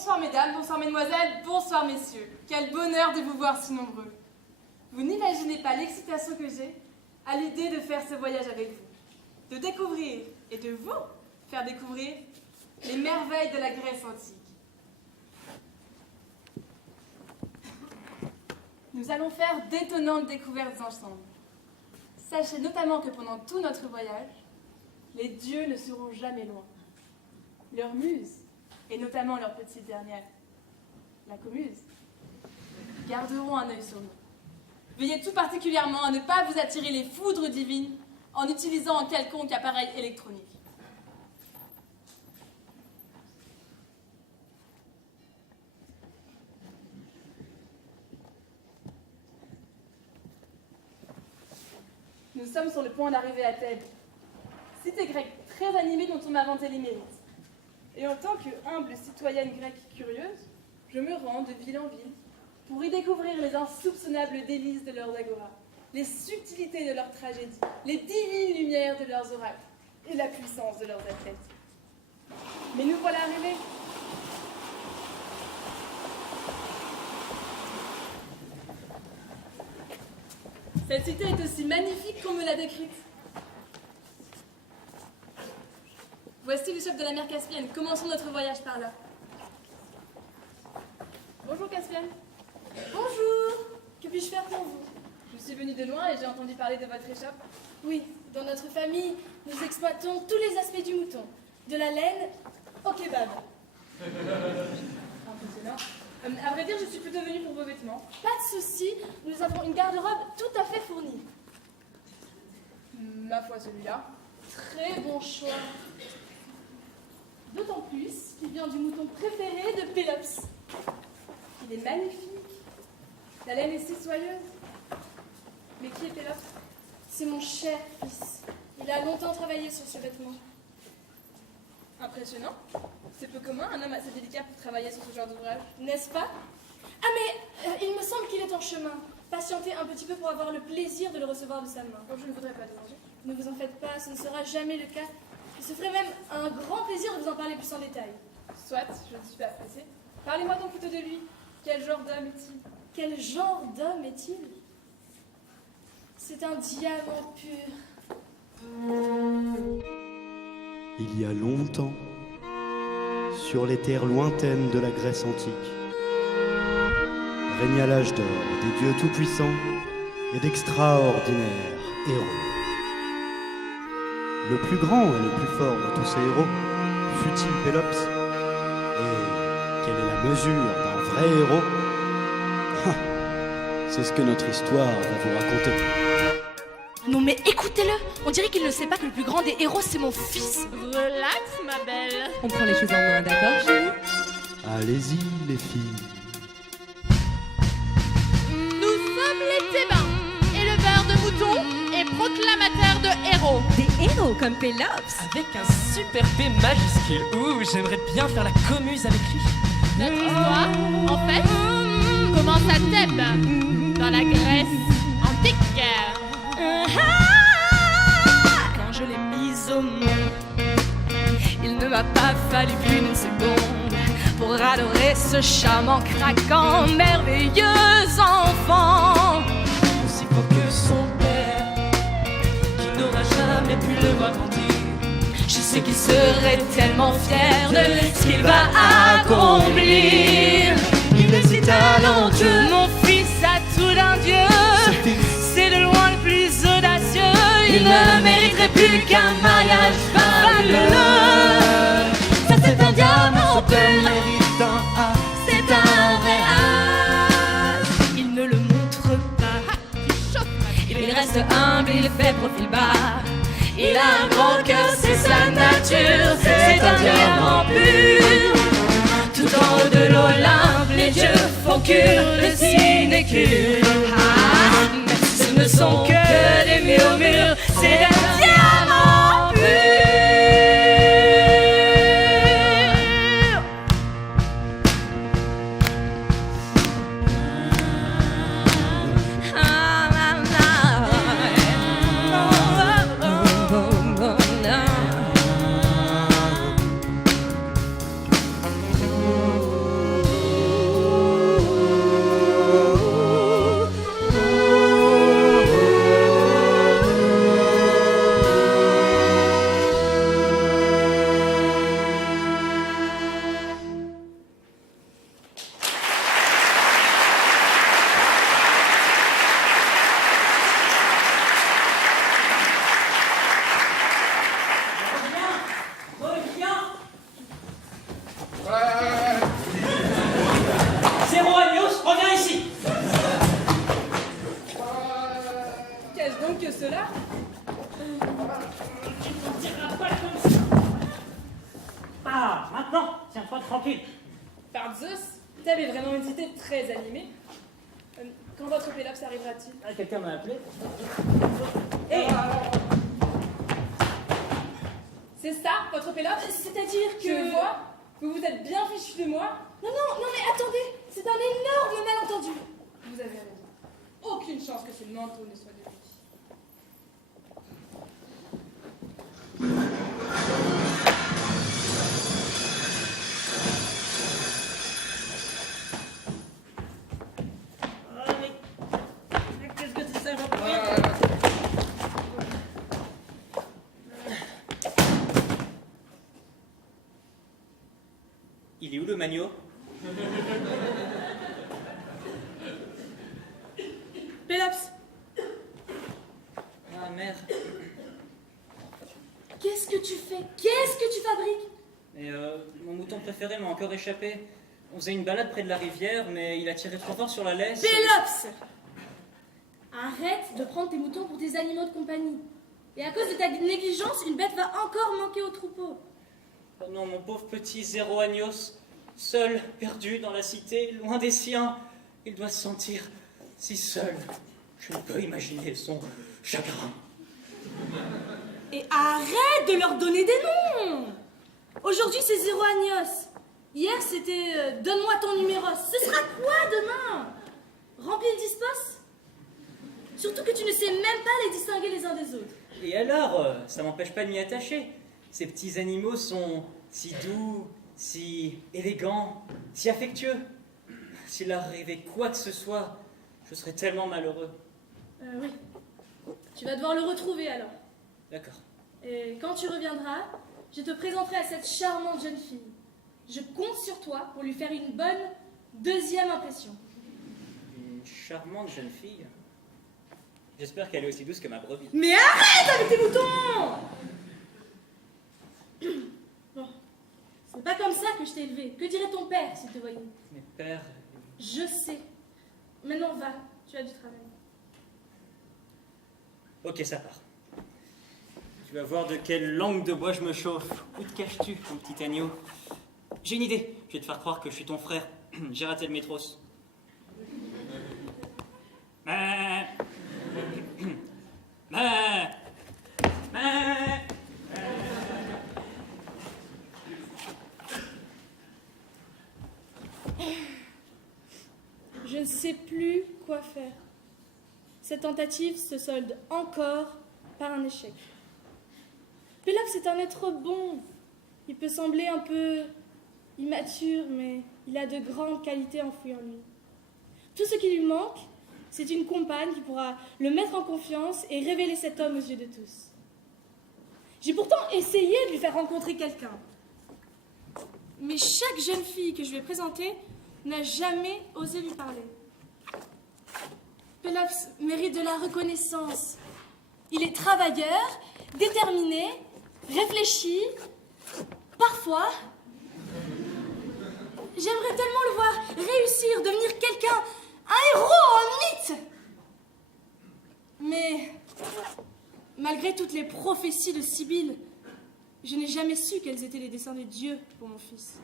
Bonsoir mesdames, bonsoir mesdemoiselles, bonsoir messieurs. Quel bonheur de vous voir si nombreux. Vous n'imaginez pas l'excitation que j'ai à l'idée de faire ce voyage avec vous, de découvrir et de vous faire découvrir les merveilles de la Grèce antique. Nous allons faire d'étonnantes découvertes ensemble. Sachez notamment que pendant tout notre voyage, les dieux ne seront jamais loin. Leurs muses, et notamment leur petite dernière, la commuse, garderont un œil sur nous. Veillez tout particulièrement à ne pas vous attirer les foudres divines en utilisant un quelconque appareil électronique. Nous sommes sur le point d'arriver à Thèbes, cité grecque très animée dont on m'a vanté les mérites. Et en tant que humble citoyenne grecque curieuse, je me rends de ville en ville pour y découvrir les insoupçonnables délices de leurs agora, les subtilités de leurs tragédies, les divines lumières de leurs oracles et la puissance de leurs athlètes. Mais nous voilà arrivés. Cette cité est aussi magnifique qu'on me l'a décrite. Voici le chef de la mer Caspienne. Commençons notre voyage par là. Bonjour Caspienne. Bonjour. Que puis-je faire pour vous? Je suis venue de loin et j'ai entendu parler de votre échoppe. Oui, dans notre famille, nous exploitons tous les aspects du mouton. De la laine au kebab. Impressionnant. À vrai dire, je suis plutôt venue pour vos vêtements. Pas de souci, nous avons une garde-robe tout à fait fournie. Ma foi, celui-là. Très bon choix. D'autant plus qu'il vient du mouton préféré de Pélops. Il est magnifique. La laine est si soyeuse. Mais qui est Pélops? C'est mon cher fils. Il a longtemps travaillé sur ce vêtement. Impressionnant. C'est peu commun, un homme assez délicat pour travailler sur ce genre d'ouvrage. N'est-ce pas? Ah mais, il me semble qu'il est en chemin. Patientez un petit peu pour avoir le plaisir de le recevoir de sa main. Oh, je ne voudrais pas déranger. Ne vous en faites pas, ce ne sera jamais le cas. Il se ferait même un grand plaisir de vous en parler plus en détail. Soit, je ne suis pas pressée. Parlez-moi donc plutôt de lui. Quel genre d'homme est-il? Quel genre d'homme est-il? C'est un diamant pur. Il y a longtemps, sur les terres lointaines de la Grèce antique, régna l'âge d'or des dieux tout-puissants et d'extraordinaires héros. Le plus grand et le plus fort de tous ces héros fut-il Pélops? Et quelle est la mesure d'un vrai héros? C'est ce que notre histoire va vous raconter. Non mais écoutez-le, on dirait qu'il ne sait pas que le plus grand des héros c'est mon fils. Relax ma belle. On prend les choses en main, d'accord, chérie? Allez-y les filles. Nous sommes les Thébains, éleveurs de moutons et proclamateurs de héros. Des héros comme Pélops. Avec un super P majuscule. Ouh, j'aimerais bien faire la commuse avec lui. Notre histoire, en fait, commence à Thèbes, dans la Grèce antique. Quand je l'ai mise au monde, il ne m'a pas fallu plus d'une seconde pour adorer ce charmant, craquant, merveilleux enfant. Aussi beau que son père, qui n'aura jamais pu le voir grandir. Je sais qu'il serait tellement fier de ce qu'il va accomplir. Il est si talentueux. Mon fils a tout d'un dieu. Ce fils, C'est de loin le plus audacieux. Il ne mériterait plus qu'un mariage fabuleux. Ça c'est un diamant père pur. mérite un A. C'est un vrai as. Il ne le montre pas. Il reste humble, il fait profil bas. Il a un grand cœur, c'est sa nature. C'est un diamant pur. Tout en haut de l'Olympe, les dieux font cure de sinécure. Ah, mais ce ne sont que des murmures. C'est un diamant pur. donc que cela. Ah, maintenant, tiens-toi tranquille. Par Zeus, Thèbes est vraiment une cité très animée. Quand votre Pélops arrivera-t-il? Ah, quelqu'un m'a appelé. Hé! C'est ça, votre Pélops? C'est-à-dire Je que... vois que vous êtes bien fichu de moi. Non, mais attendez, c'est un énorme malentendu. Vous avez raison. Aucune chance que ce manteau ne soit de lui. Ah, mais qu'est-ce que tu sais, Il est où le magno? Pélops! Ah merde. Qu'est-ce que tu fais? Qu'est-ce que tu fabriques? Mais mon mouton préféré m'a encore échappé. On faisait une balade près de la rivière, mais il a tiré trop fort sur la laisse. Pélops! Arrête de prendre tes moutons pour tes animaux de compagnie. Et à cause de ta négligence, une bête va encore manquer au troupeau. Oh non, mon pauvre petit Zéro Agnos, seul, perdu dans la cité, loin des siens. Il doit se sentir si seul. Je ne peux imaginer son chagrin. Et arrête de leur donner des noms! Aujourd'hui, c'est Zéro Agnos. Hier, c'était donne-moi ton numéro. Ce sera quoi demain? Remplis le dispos? Surtout que tu ne sais même pas les distinguer les uns des autres. Et alors, ça m'empêche pas de m'y attacher. Ces petits animaux sont si doux, si élégants, si affectueux. S'il leur arrivait quoi que ce soit, je serais tellement malheureux. Oui. Tu vas devoir le retrouver alors. D'accord. Et quand tu reviendras, je te présenterai à cette charmante jeune fille. Je compte sur toi pour lui faire une bonne deuxième impression. Une charmante jeune fille. J'espère qu'elle est aussi douce que ma brebis. Mais arrête avec tes moutons! Bon, c'est pas comme ça que je t'ai élevé. Que dirait ton père s'il te voyait? Mais père... Je sais. Maintenant va, tu as du travail. Ok, ça part. Tu vas voir de quelle langue de bois je me chauffe. Où te caches-tu, mon petit agneau? J'ai une idée. Je vais te faire croire que je suis ton frère. J'ai raté le métros. Je ne sais plus quoi faire. Cette tentative se solde encore par un échec. Pélops est un être bon. Il peut sembler un peu immature, mais il a de grandes qualités enfouies en lui. Tout ce qui lui manque, c'est une compagne qui pourra le mettre en confiance et révéler cet homme aux yeux de tous. J'ai pourtant essayé de lui faire rencontrer quelqu'un. Mais chaque jeune fille que je lui ai présentée n'a jamais osé lui parler. Pélops mérite de la reconnaissance. Il est travailleur, déterminé, réfléchi. Parfois, j'aimerais tellement le voir réussir, devenir quelqu'un, un héros, un mythe. Mais, malgré toutes les prophéties de Sibylle, je n'ai jamais su quels étaient les desseins de Dieu pour mon fils.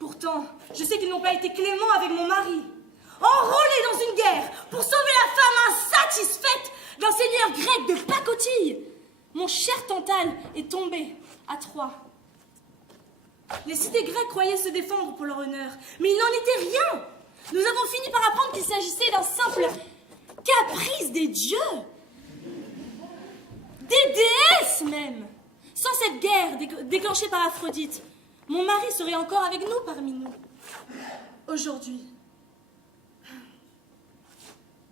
Pourtant, je sais qu'ils n'ont pas été cléments avec mon mari. Enrôlé dans une guerre pour sauver la femme insatisfaite d'un seigneur grec de pacotille, mon cher Tantale est tombé à Troie. Les cités grecques croyaient se défendre pour leur honneur, mais il n'en était rien. Nous avons fini par apprendre qu'il s'agissait d'un simple caprice des dieux. Des déesses même. Sans cette guerre déclenchée par Aphrodite, mon mari serait encore avec nous parmi nous. Aujourd'hui.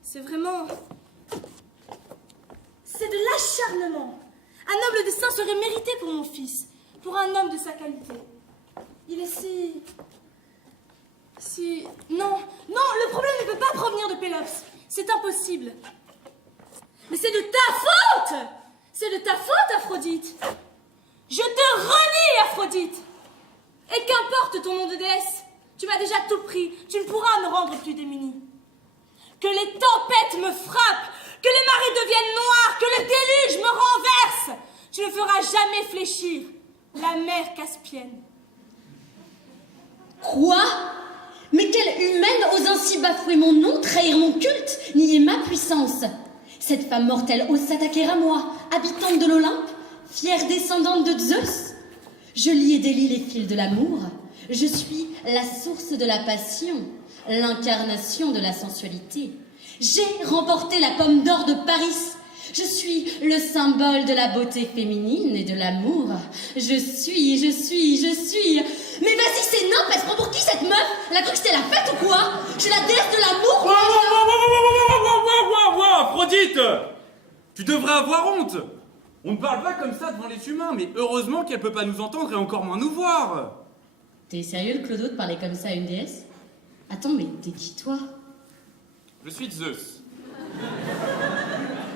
C'est vraiment... C'est de l'acharnement. Un noble destin serait mérité pour mon fils, pour un homme de sa qualité. Il est si... Non, le problème ne peut pas provenir de Pélops. C'est impossible. Mais c'est de ta faute! C'est de ta faute, Aphrodite. Je te renie, Aphrodite. Et qu'importe ton nom de déesse, tu m'as déjà tout pris. Tu ne pourras me rendre plus démunie. Que les tempêtes me frappent, que les marées deviennent noires, que le déluge me renverse. Tu ne feras jamais fléchir la mer Caspienne. Quoi? Mais quelle humaine ose ainsi bafouer mon nom, trahir mon culte, nier ma puissance? Cette femme mortelle ose s'attaquer à moi, habitante de l'Olympe, fière descendante de Zeus. Je lie et délie les fils de l'amour. Je suis la source de la passion, l'incarnation de la sensualité. J'ai remporté la pomme d'or de Paris. Je suis le symbole de la beauté féminine et de l'amour. Je suis. Mais vas-y, c'est nimp, elle se prend pour qui cette meuf? Elle a cru que c'était la fête ou quoi? Je suis la déesse de l'amour. Wow, Aphrodite! Tu devrais avoir honte! On ne parle pas comme ça devant les humains, mais heureusement qu'elle peut pas nous entendre et encore moins nous voir! T'es sérieux, le clodo, de parler comme ça à une déesse? Attends, mais t'es qui, toi? Je suis Zeus.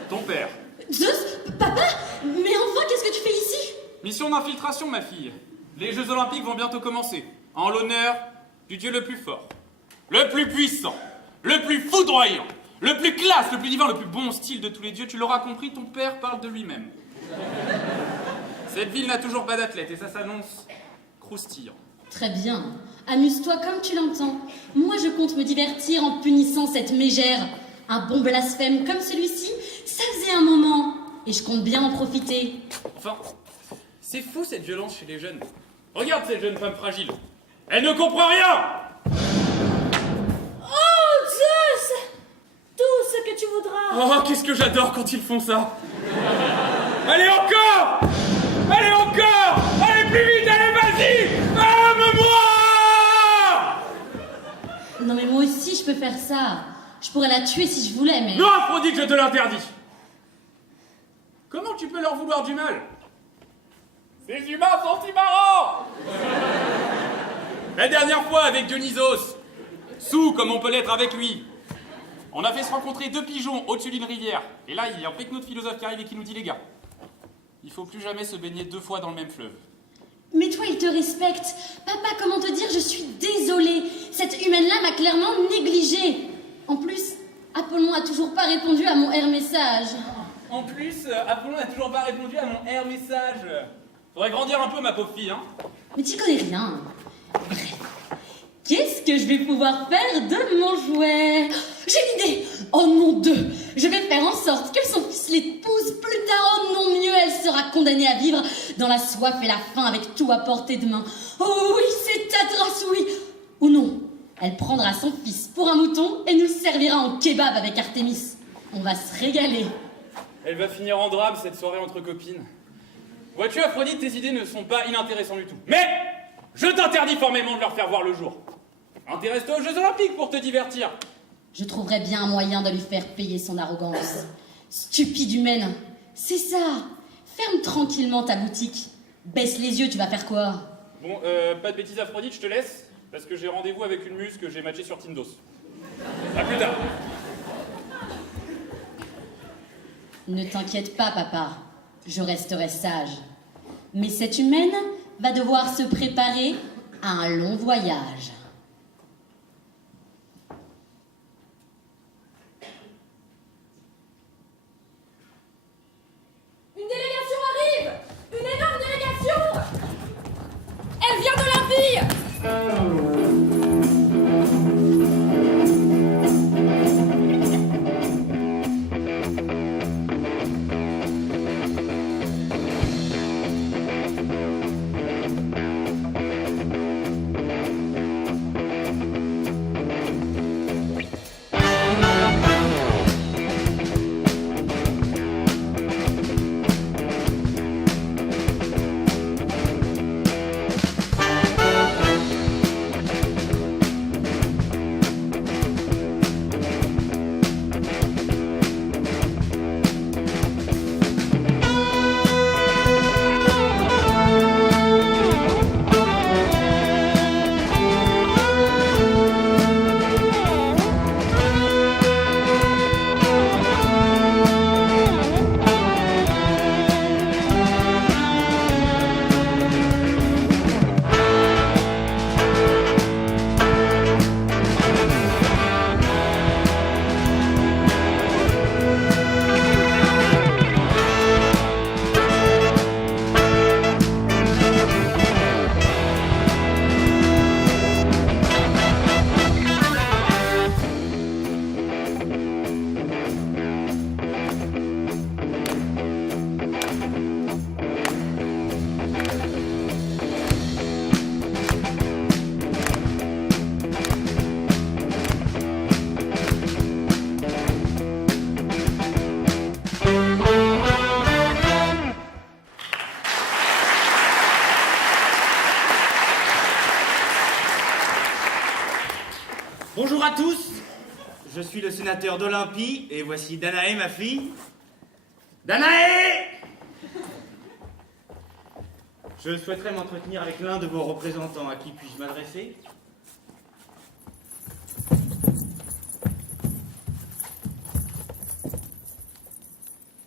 Ton père. Zeus? Papa? Mais enfin, qu'est-ce que tu fais ici? Mission d'infiltration, ma fille. Les Jeux Olympiques vont bientôt commencer. En l'honneur du dieu le plus fort, le plus puissant, le plus foudroyant, le plus classe, le plus divin, le plus bon style de tous les dieux. Tu l'auras compris, ton père parle de lui-même. Cette ville n'a toujours pas d'athlète et ça s'annonce croustillant. Très bien. Amuse-toi comme tu l'entends. Moi, je compte me divertir en punissant cette mégère. Un bon blasphème comme celui-ci, ça faisait un moment. Et je compte bien en profiter. Enfin, c'est fou cette violence chez les jeunes. Regarde cette jeune femme fragile. Elle ne comprend rien! Oh, Zeus! Tout ce que tu voudras. Oh, qu'est-ce que j'adore quand ils font ça! Allez encore! Allez encore! Allez plus vite, allez vas-y! Aime-moi! Non mais moi aussi, je peux faire ça. Je pourrais la tuer si je voulais, mais... Non, Aphrodite, je te l'interdis! Comment tu peux leur vouloir du mal? Ces humains sont si marrants! La dernière fois avec Dionysos, saoul comme on peut l'être avec lui, on a fait se rencontrer deux pigeons au-dessus d'une rivière. Et là, il y a un notre philosophe qui arrive et qui nous dit, les gars, il faut plus jamais se baigner deux fois dans le même fleuve. Mais toi, il te respecte. Papa, comment te dire, je suis désolée. Cette humaine-là m'a clairement négligée. En plus, Apollon a toujours pas répondu à mon air message. En plus, Apollon n'a toujours pas répondu à mon air message. Faudrait grandir un peu, ma pauvre fille, hein. Mais tu connais rien. Bref, qu'est-ce que je vais pouvoir faire de mon jouet? J'ai une idée. Oh non, deux. Je vais faire en sorte que son fils l'épouse plus tard. Oh non, mieux, elle sera condamnée à vivre dans la soif et la faim avec tout à portée de main. Oh oui, c'est atroce, oui. Ou non, elle prendra son fils pour un mouton et nous le servira en kebab avec Artémis. On va se régaler. Elle va finir en drame, cette soirée entre copines. Vois-tu, Aphrodite, tes idées ne sont pas inintéressantes du tout. Mais je t'interdis formellement de leur faire voir le jour. Intéresse-toi aux Jeux Olympiques pour te divertir. Je trouverai bien un moyen de lui faire payer son arrogance. Stupide humaine. C'est ça. Ferme tranquillement ta boutique. Baisse les yeux, tu vas faire quoi? Bon, pas de bêtises, Aphrodite, je te laisse, parce que j'ai rendez-vous avec une muse que j'ai matchée sur Tindos. À plus tard. Ne t'inquiète pas, papa. Je resterai sage. Mais cette humaine va devoir se préparer à un long voyage. Une délégation arrive! Une énorme délégation! Elle vient d'Olympie! à tous. Je suis le sénateur d'Olympie et voici Danaé, ma fille. Danaé! Je souhaiterais m'entretenir avec l'un de vos représentants. À qui puis-je m'adresser?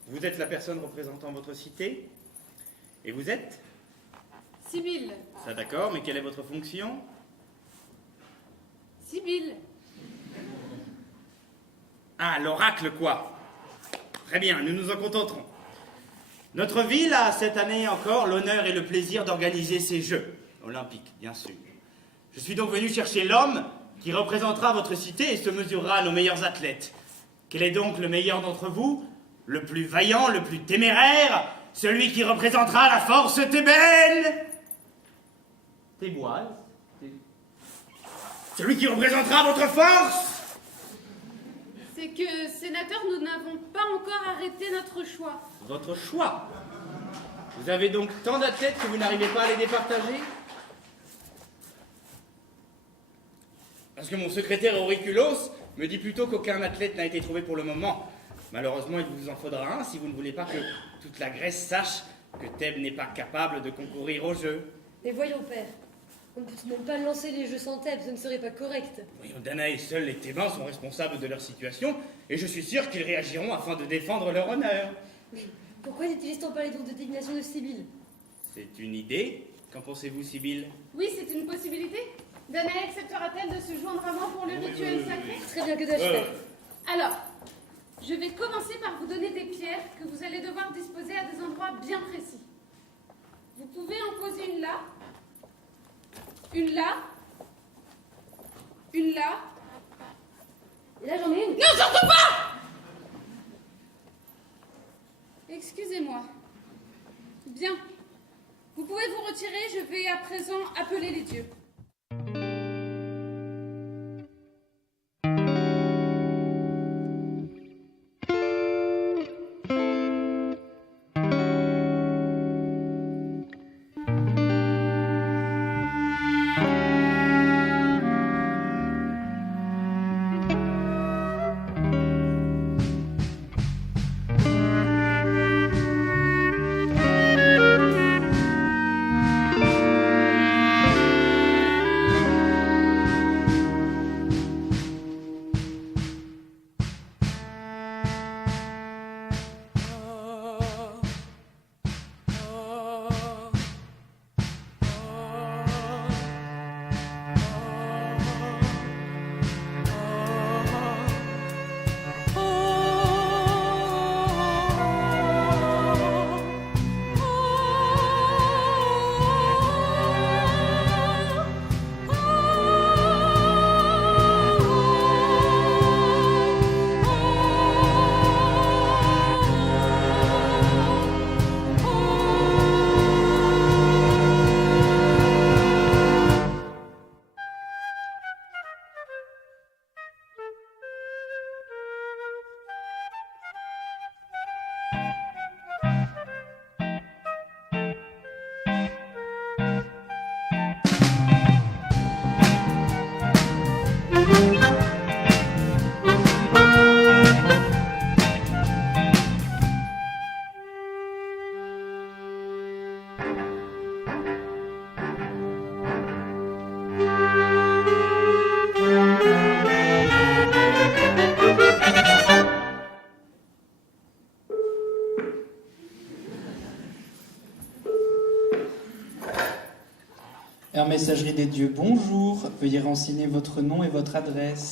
Vous êtes la personne représentant votre cité? Et vous êtes? Sibylle. Ça d'accord, mais quelle est votre fonction? Sibylle. Ah, l'oracle quoi? Très bien, nous nous en contenterons. Notre ville a cette année encore l'honneur et le plaisir d'organiser ces Jeux olympiques, bien sûr. Je suis donc venu chercher l'homme qui représentera votre cité et se mesurera à nos meilleurs athlètes. Quel est donc le meilleur d'entre vous? Le plus vaillant, le plus téméraire? Celui qui représentera la force thébaine? Théboise? Celui qui représentera votre force? C'est que, sénateur, nous n'avons pas encore arrêté notre choix. Votre choix? Vous avez donc tant d'athlètes que vous n'arrivez pas à les départager? Parce que mon secrétaire Auriculos me dit plutôt qu'aucun athlète n'a été trouvé pour le moment. Malheureusement, il vous en faudra un si vous ne voulez pas que toute la Grèce sache que Thèbes n'est pas capable de concourir aux Jeux. Mais voyons, père, on ne peut même pas lancer les Jeux sans Thèbes, ce ne serait pas correct. Voyons, Danaé et seuls les Thébains sont responsables de leur situation, et je suis sûr qu'ils réagiront afin de défendre leur honneur. Pourquoi n'utilise-t-on pas les dons de divination de Sibylle? C'est une idée. Qu'en pensez-vous, Sibylle? Oui, c'est une possibilité. Danaé acceptera-t-elle de se joindre à moi pour le rituel sacré? Très bien, que dois-je faire? Alors, je vais commencer par vous donner des pierres que vous allez devoir disposer à des endroits bien précis. Vous pouvez en poser une là, une là, une là. Et là, j'en ai une. Non, surtout pas! Excusez-moi. Bien. Vous pouvez vous retirer, je vais à présent appeler les dieux. Messagerie des dieux, bonjour. Veuillez renseigner votre nom et votre adresse.